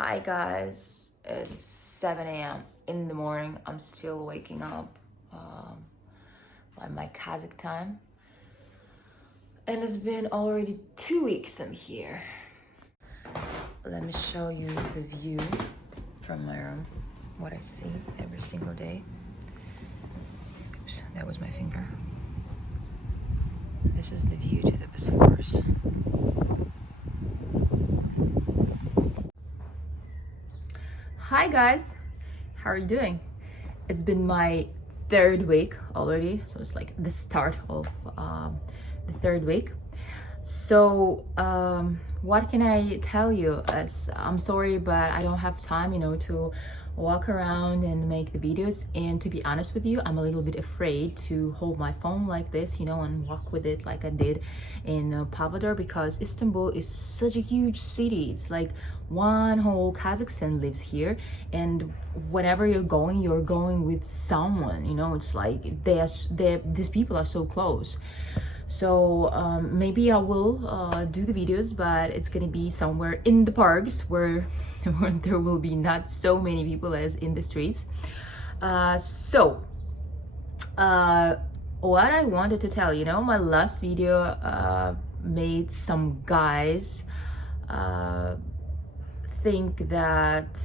Hi guys, it's 7 a.m. in the morning. I'm still waking up by my Kazakh time. And it's been already 2 weeks I'm here. Let me show you the view from my room, what I see every single day. Oops, that was my finger. This is the view to the Bosphorus. Hi guys, how are you doing? It's been my third week already, so it's like the start of the third week. So what can I tell you? I'm sorry, but I don't have time, to walk around and make the videos. And to be honest with you, I'm a little bit afraid to hold my phone like this, and walk with it like I did in Pavlodar, because Istanbul is such a huge city. It's like one whole Kazakhstan lives here, and whenever you're going with someone. It's like these people are so close. So maybe I will do the videos, but it's gonna be somewhere in the parks where there will be not so many people as in the streets. What I wanted to tell, my last video made some guys think that,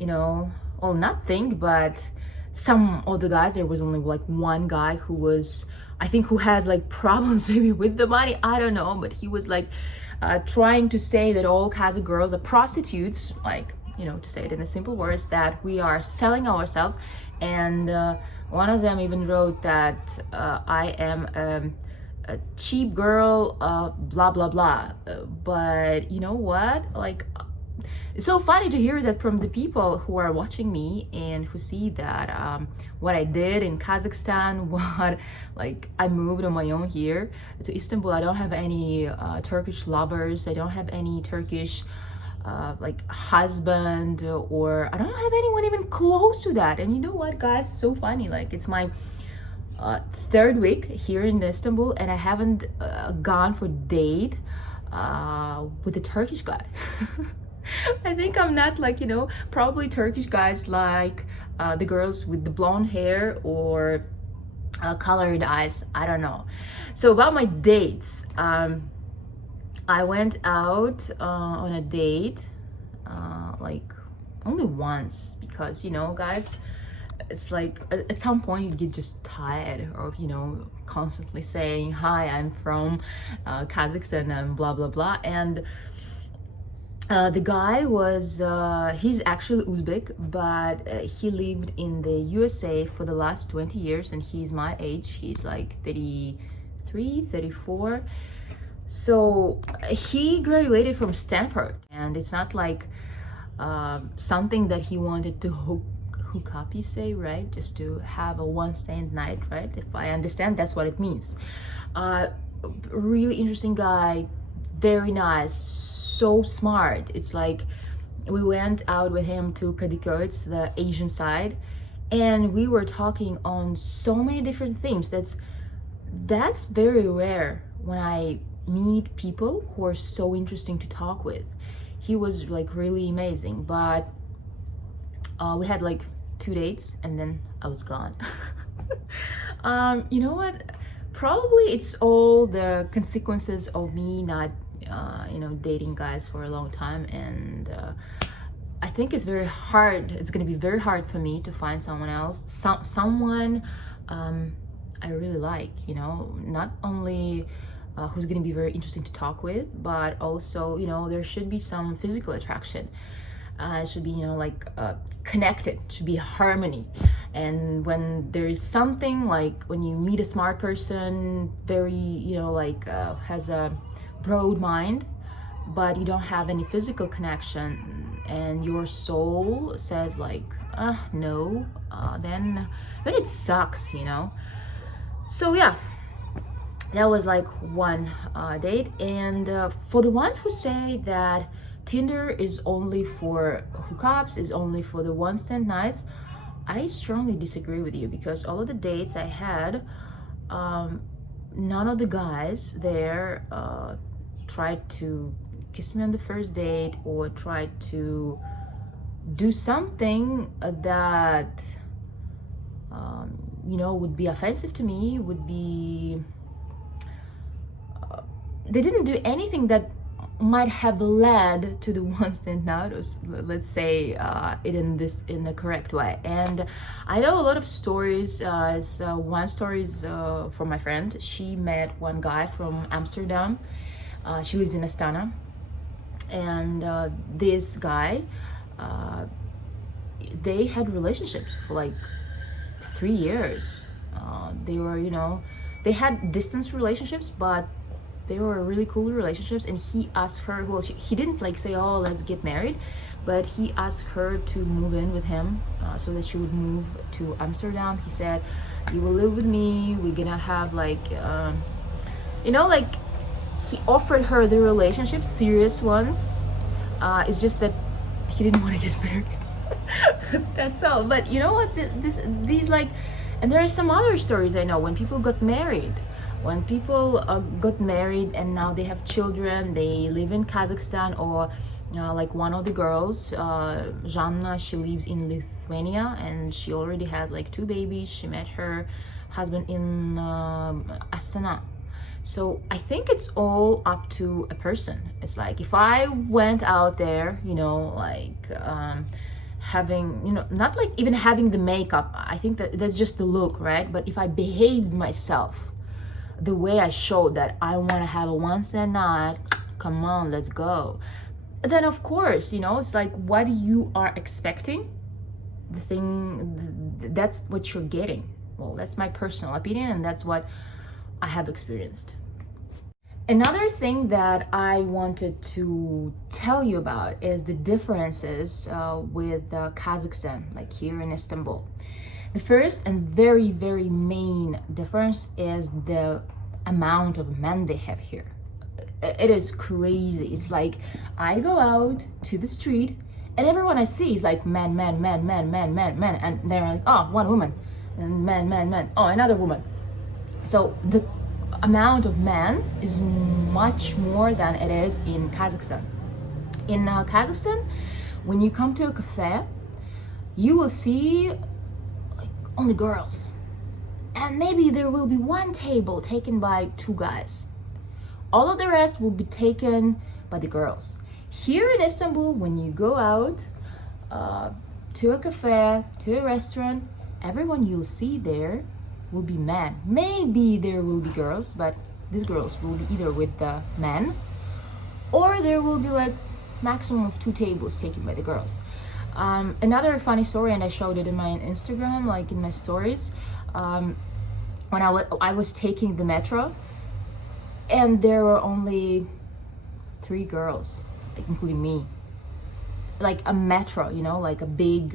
well, not think, but some of the guys, there was only like one guy who was, I think, who has like problems maybe with the money, I don't know, but he was like trying to say that all Kazakh girls are prostitutes, like, to say it in the simple words, that we are selling ourselves. And one of them even wrote that I am a cheap girl, blah blah blah. But you know what, like, it's so funny to hear that from the people who are watching me and who see that what I did in Kazakhstan, what, like, I moved on my own here to Istanbul. I don't have any Turkish lovers. I don't have any Turkish like husband, or I don't have anyone even close to that. And you know what, guys, it's so funny. Like, it's my third week here in Istanbul, and I haven't gone for date with a Turkish guy. I think I'm not like, probably Turkish guys like the girls with the blonde hair or colored eyes. I don't know. So about my dates, I went out on a date like only once, because, guys, it's like at some point you get just tired of, constantly saying, hi, I'm from Kazakhstan and blah, blah, blah. And the guy was, he's actually Uzbek, but he lived in the USA for the last 20 years, and he's my age. He's like 33, 34. So he graduated from Stanford, and it's not like something that he wanted to hook up, you say, right? Just to have a one-stand night, right? If I understand, that's what it means. Really interesting guy, very nice, so smart. It's like we went out with him to Kadıköy, it's the Asian side, and we were talking on so many different themes. That's very rare when I meet people who are so interesting to talk with. He was like really amazing, but we had like 2 dates and then I was gone. You know what? Probably it's all the consequences of me not dating guys for a long time, and I think it's very hard. It's gonna be very hard for me to find someone else, someone I really like, not only who's gonna be very interesting to talk with, but also, there should be some physical attraction. It should be, like connected, it should be harmony. And when there is something, like when you meet a smart person, very, has a broad mind, but you don't have any physical connection, and your soul says like, no, then it sucks, So yeah, that was like one date. And for the ones who say that Tinder is only for hookups, is only for the one-stand nights, I strongly disagree with you, because all of the dates I had, none of the guys there tried to kiss me on the first date or try to do something that would be offensive to me, would be they didn't do anything that might have led to the ones that now, let's say it in the correct way. And I know a lot of stories. One story is from my friend. She met one guy from Amsterdam. She lives in Astana, and this guy, they had relationships for like 3 years. They were, they had distance relationships, but they were really cool relationships. And he asked her, well, he didn't like say, oh, let's get married, but he asked her to move in with him so that she would move to Amsterdam. He said, you will live with me, we're gonna have like like he offered her the relationships, serious ones. It's just that he didn't want to get married. That's all. But you know what, these like, and there are some other stories I know when people got married. When people got married and now they have children, they live in Kazakhstan, or like one of the girls, Жанна, she lives in Lithuania and she already had like 2 babies. She met her husband in Astana. So I think it's all up to a person. It's like if I went out there, having, not like even having the makeup, I think that's just the look, right? But if I behaved myself the way I showed that I want to have a once a night, come on, let's go, then of course, it's like what you are expecting, the thing, that's what you're getting. Well, that's my personal opinion, and that's what I have experienced. Another thing that I wanted to tell you about is the differences with Kazakhstan, like here in Istanbul. The first and very, very main difference is the amount of men they have here. It is crazy. It's like I go out to the street and everyone I see is like men, men, men, men, men, men, men. And they're like, oh, one woman. And men, men, men. Oh, another woman. So the amount of men is much more than it is in Kazakhstan. In Kazakhstan, when you come to a cafe, you will see only girls, and maybe there will be one table taken by 2 guys. All of the rest will be taken by the girls. Here in Istanbul, when you go out to a cafe, to a restaurant, everyone you'll see there will be men. Maybe there will be girls, but these girls will be either with the men, or there will be like maximum of 2 tables taken by the girls. Another funny story, and I showed it in my Instagram, like in my stories, when I was taking the metro, and there were only 3 girls, like, including me. Like a metro, like a big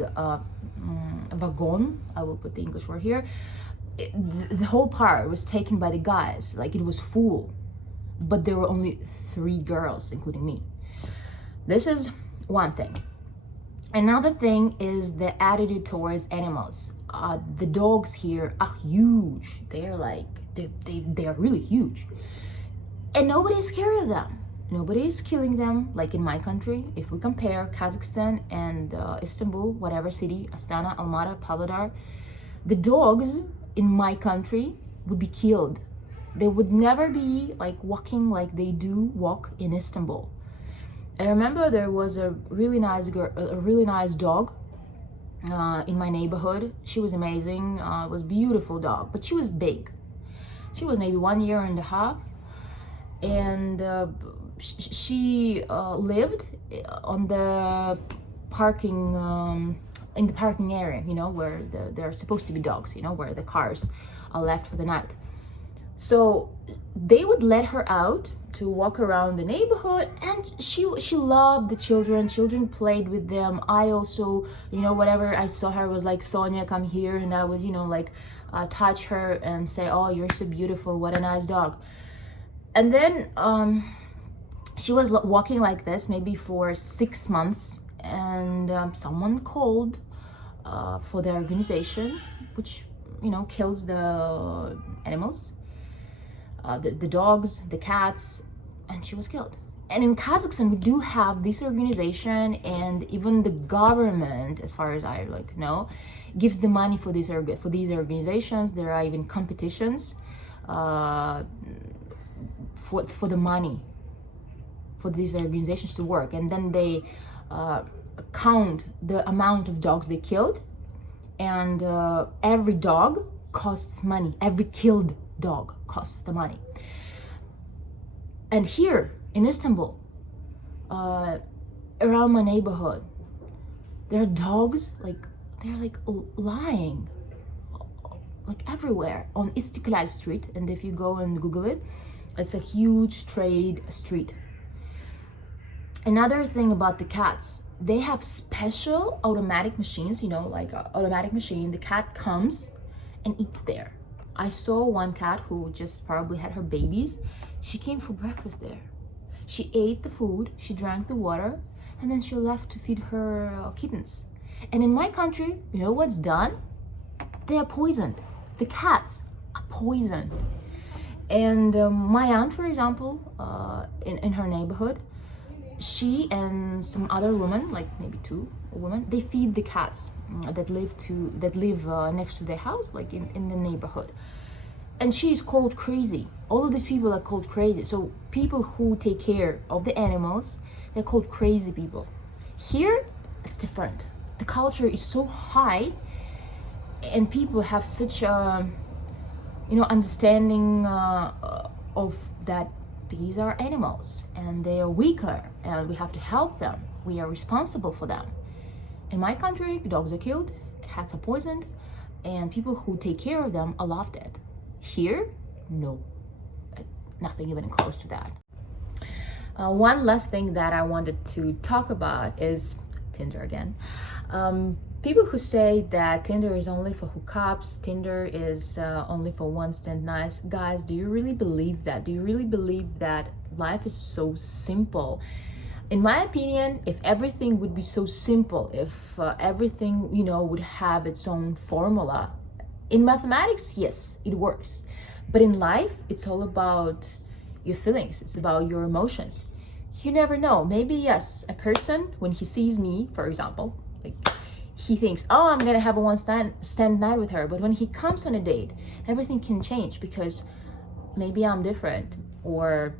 wagon, I will put the English word here. The whole part was taken by the guys, like it was full, but there were only 3 girls, including me. This is one thing. Another thing is the attitude towards animals. The dogs here are huge. They're like, they are really huge. And nobody's scared of them. Nobody is killing them like in my country. If we compare Kazakhstan and Istanbul, whatever city, Astana, Almaty, Pavlodar, the dogs in my country would be killed. They would never be like walking like they do walk in Istanbul. I remember there was a really nice girl, a really nice dog in my neighborhood. She was amazing. It was a beautiful dog, but she was big. She was maybe 1.5 years, and she lived on the parking in the parking area, where there are supposed to be dogs, where the cars are left for the night. So they would let her out to walk around the neighborhood, and she loved the children. Children played with them. I also, whatever I saw her was like, Sonia, come here, and I would, touch her and say, oh, you're so beautiful, what a nice dog. And then she was walking like this maybe for 6 months, and someone called for the organization which kills the animals, the dogs, the cats, and she was killed. And in Kazakhstan, we do have this organization, and even the government, as far as I know, gives the money for these organizations. There are even competitions for the money for these organizations to work, and then they count the amount of dogs they killed, and every dog costs money. Every killed dog costs the money. And here in Istanbul, around my neighborhood, there are dogs they're lying everywhere on Istiklal Street. And if you go and Google it, it's a huge trade street. Another thing about the cats, they have special automatic machines, like an automatic machine. The cat comes and eats there. I saw one cat who just probably had her babies. She came for breakfast there. She ate the food, she drank the water, and then she left to feed her kittens. And in my country, you know what's done? They are poisoned. The cats are poisoned. And my aunt, for example, in her neighborhood, she and some other woman, like maybe two women, they feed the cats that live next to their house, like in the neighborhood. And she is called crazy. All of these people are called crazy. So people who take care of the animals, they're called crazy people. Here, it's different. The culture is so high, and people have such understanding of that these are animals and they are weaker and we have to help them. We are responsible for them. In my country, dogs are killed, cats are poisoned, and people who take care of them are laughed at. Here, no, nothing even close to that. One last thing that I wanted to talk about is Tinder again. People who say that Tinder is only for hookups, Tinder is only for one stand nice. Guys, do you really believe that? Do you really believe that life is so simple? In my opinion, if everything would be so simple, if everything, would have its own formula. In mathematics, yes, it works. But in life, it's all about your feelings. It's about your emotions. You never know. Maybe, yes, a person, when he sees me, for example, he thinks, oh, I'm gonna have a one stand night with her. But when he comes on a date, everything can change because maybe I'm different, or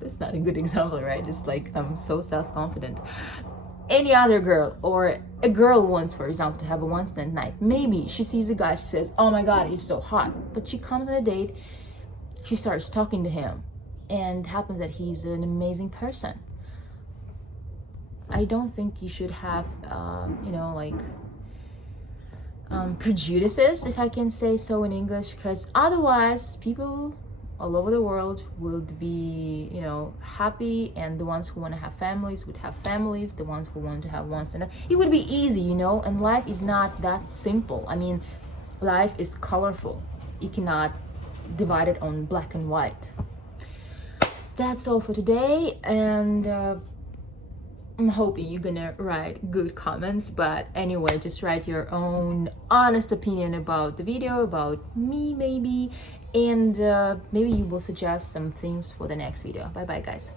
that's not a good example, right? It's like I'm so self-confident. Any other girl, or a girl wants, for example, to have a one stand night. Maybe she sees a guy, she says, oh my God, he's so hot. But she comes on a date, she starts talking to him, and it happens that he's an amazing person. I don't think you should have, prejudices, if I can say so in English, because otherwise people all over the world would be, happy, and the ones who want to have families would have families, the ones who want to have one stand, it would be easy, and life is not that simple. I mean, life is colorful. You cannot divide it on black and white. That's all for today, and I'm hoping you're gonna write good comments, but anyway, just write your own honest opinion about the video, about me maybe, and maybe you will suggest some themes for the next video. Bye bye, guys.